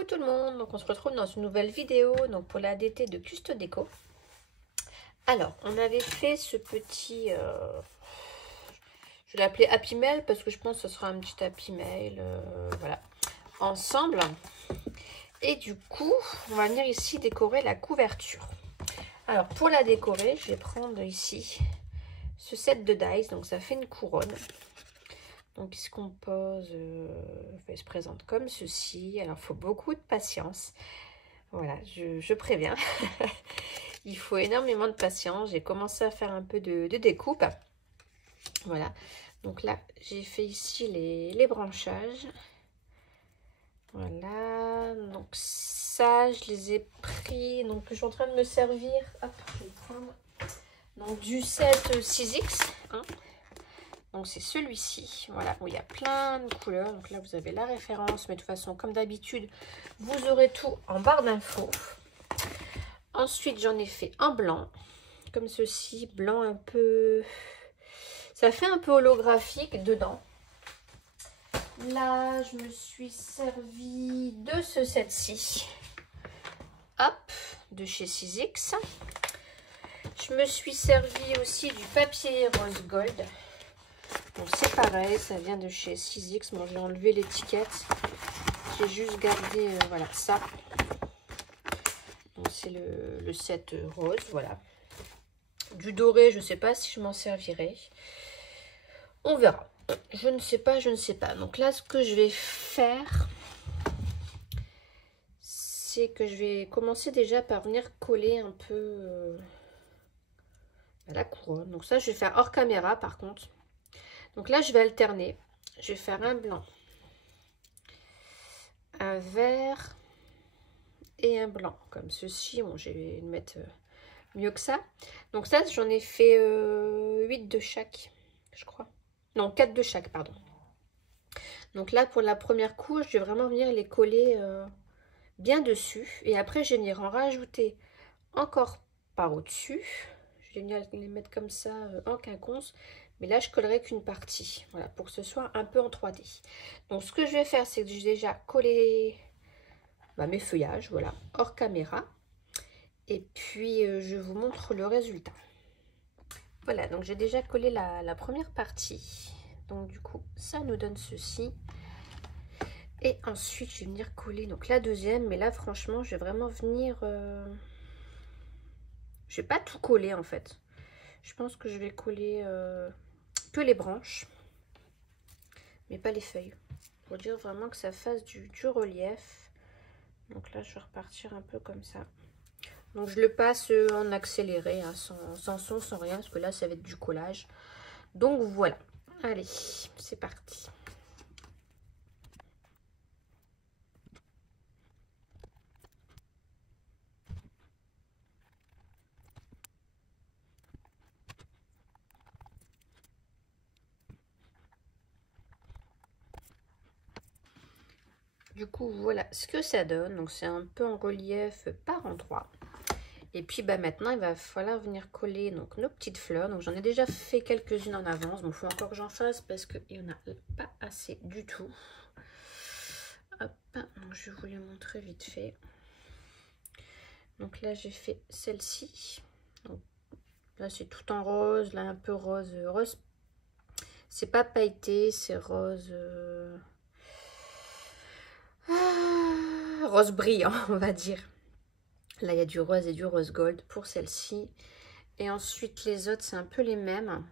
Coucou tout le monde, donc on se retrouve dans une nouvelle vidéo donc pour la DT de Custo Déco. Alors, on avait fait ce petit, je l'ai appelé Happy Mail parce que je pense que ce sera un petit Happy Mail, voilà, ensemble. Et du coup, on va venir ici décorer la couverture. Alors, pour la décorer, je vais prendre ici ce set de dies, donc ça fait une couronne. Donc, il se compose, il se présente comme ceci. Alors, il faut beaucoup de patience. Voilà, je préviens. Il faut énormément de patience. J'ai commencé à faire un peu de découpe. Voilà. Donc là, j'ai fait ici les branchages. Voilà. Donc ça, je les ai pris. Donc, je suis en train de me servir. Hop, je vais prendre. Donc, du set 6X. Hein. Donc c'est celui-ci, voilà, où il y a plein de couleurs. Donc là vous avez la référence, mais de toute façon comme d'habitude vous aurez tout en barre d'infos. Ensuite j'en ai fait un blanc, comme ceci, blanc un peu, ça fait un peu holographique dedans. Là je me suis servi de ce set-ci, hop, de chez 6X. Je me suis servi aussi du papier rose gold. Bon, c'est pareil, ça vient de chez 6X. Bon, j'ai enlevé l'étiquette. J'ai juste gardé, voilà, ça. Donc, c'est le set rose, voilà. Du doré, je ne sais pas si je m'en servirai. On verra. Je ne sais pas, je ne sais pas. Donc là, ce que je vais faire, c'est que je vais commencer déjà par venir coller un peu à la couronne. Donc ça, je vais faire hors caméra, par contre. Donc là, je vais alterner. Je vais faire un blanc, un vert et un blanc, comme ceci. Bon, je vais le mettre mieux que ça. Donc ça, j'en ai fait 8 de chaque, je crois. Non, 4 de chaque, pardon. Donc là, pour la première couche, je vais vraiment venir les coller bien dessus. Et après, je vais venir en rajouter encore par au-dessus. Je vais venir les mettre comme ça en quinconce. Mais là, je collerai qu'une partie. Voilà, pour que ce soit un peu en 3D. Donc, ce que je vais faire, c'est que j'ai déjà collé mes feuillages, voilà, hors caméra. Et puis, je vous montre le résultat. Voilà, donc j'ai déjà collé la première partie. Donc, du coup, ça nous donne ceci. Et ensuite, je vais venir coller donc la deuxième. Mais là, franchement, je vais vraiment venir... Je vais pas tout coller, en fait. Je pense que je vais coller que les branches. Mais pas les feuilles. Pour dire vraiment que ça fasse du relief. Donc là, je vais repartir un peu comme ça. Donc je le passe en accéléré, hein, sans son, sans rien, parce que là ça va être du collage. Donc voilà, allez, c'est parti. Du coup, voilà ce que ça donne. Donc c'est un peu en relief par endroit. Et puis maintenant, il va falloir venir coller donc, nos petites fleurs. Donc j'en ai déjà fait quelques-unes en avance. Bon, il faut encore que j'en fasse parce qu'il n'y en a pas assez du tout. Hop, donc je vais vous les montrer vite fait. Donc là, j'ai fait celle-ci. Là, c'est tout en rose. Là, un peu rose. Rose, c'est pas pailleté, c'est rose... rose brillant, on va dire. Là, il y a du rose et du rose gold pour celle-ci. Et ensuite, les autres, c'est un peu les mêmes.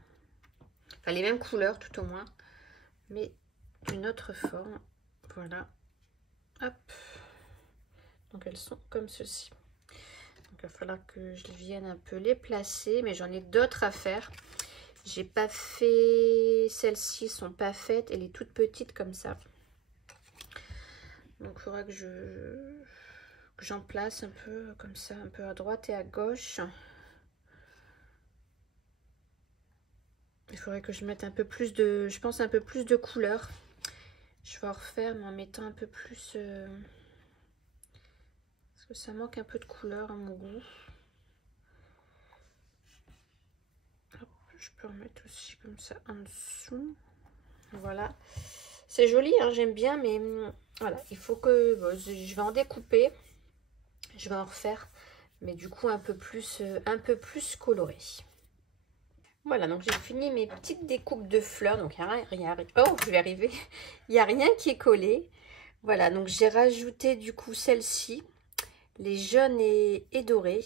Enfin, les mêmes couleurs, tout au moins. Mais d'une autre forme. Voilà. Hop. Donc, elles sont comme ceci. Donc, il va falloir que je vienne un peu les placer. Mais j'en ai d'autres à faire. J'ai pas fait... Celles-ci sont pas faites. Elle est toute petite comme ça. Donc, il faudra que j'en place un peu comme ça, un peu à droite et à gauche. Il faudrait que je mette un peu plus de... Je pense un peu plus de couleurs. Je vais en refaire, mais en mettant un peu plus... parce que ça manque un peu de couleur à mon goût. Hop, je peux en mettre aussi comme ça en dessous. Voilà. C'est joli, hein, j'aime bien, mais Voilà, il faut que... Bon, je vais en découper. Je vais en refaire. Mais du coup, un peu plus coloré. Voilà, donc j'ai fini mes petites découpes de fleurs. Donc, il n'y a rien... Oh, je vais arriver. Il n'y a rien qui est collé. Voilà, donc j'ai rajouté du coup celle-ci. Les jaunes et dorés.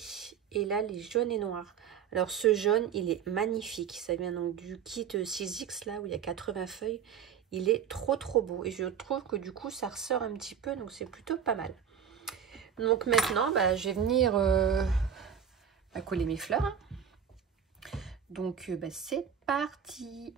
Et là, les jaunes et noirs. Alors, ce jaune, il est magnifique. Ça vient donc du kit 6X, là, où il y a 80 feuilles. Il est trop beau. Et je trouve que du coup, ça ressort un petit peu. Donc, c'est plutôt pas mal. Donc, maintenant, bah, je vais venir coller mes fleurs. Hein. Donc, bah, c'est parti.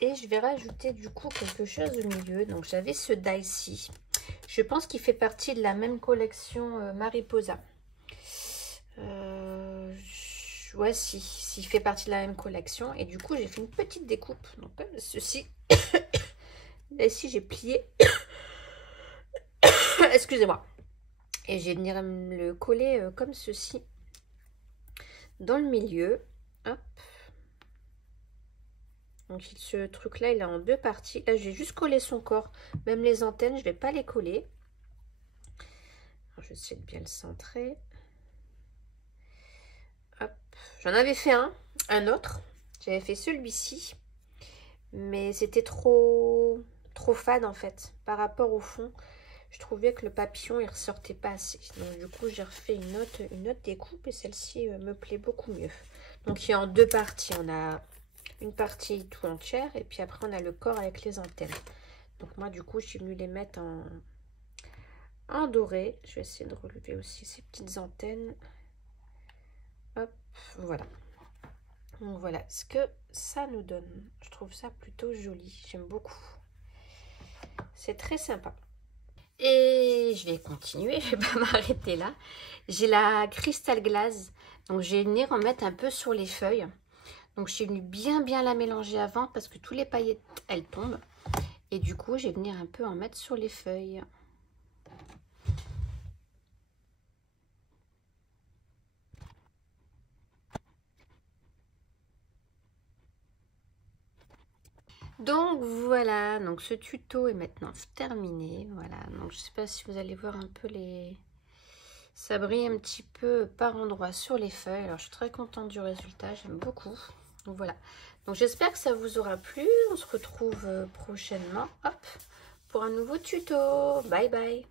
Et je vais rajouter du coup quelque chose au milieu. Donc j'avais ce die-ci. Je pense qu'il fait partie de la même collection Mariposa. Ouais, s'il fait partie de la même collection. Et du coup, j'ai fait une petite découpe. Donc ceci. Là ici, j'ai plié. Excusez-moi. Et je vais venir le coller comme ceci. Dans le milieu. Hop. Donc ce truc là il est en deux parties. Là j'ai juste collé son corps. Même les antennes je vais pas les coller. Alors, je vais essayer de bien le centrer. J'en avais fait un autre. J'avais fait celui-ci. Mais c'était trop fade en fait. Par rapport au fond. Je trouvais que le papillon il ressortait pas assez. Donc du coup j'ai refait une autre découpe. Et celle-ci me plaît beaucoup mieux. Donc il y a en deux parties. On a une partie tout entière. Et puis après on a le corps avec les antennes. Donc moi du coup je suis venue les mettre en doré. Je vais essayer de relever aussi ces petites antennes. Hop, voilà. Donc voilà ce que ça nous donne. Je trouve ça plutôt joli. J'aime beaucoup. C'est très sympa. Et je vais continuer. Je vais pas m'arrêter là. J'ai la Crystal Glaze. Donc je vais venir en mettre un peu sur les feuilles. Donc je suis venue bien la mélanger avant parce que tous les paillettes elles tombent. Et du coup je vais venir un peu en mettre sur les feuilles. Donc voilà, donc ce tuto est maintenant terminé. Voilà, donc je sais pas si vous allez voir un peu ça brille un petit peu par endroits sur les feuilles. Alors je suis très contente du résultat, j'aime beaucoup. Donc voilà, donc j'espère que ça vous aura plu. On se retrouve prochainement, hop, pour un nouveau tuto. Bye bye.